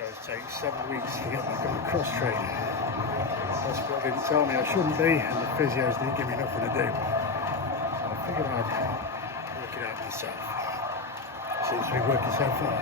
So it takes 7 weeks to get back on the cross train. Hospital didn't tell me I shouldn't be, and the physios didn't give me nothing to do. So I figured I'd work it out myself. Seems to be working so far.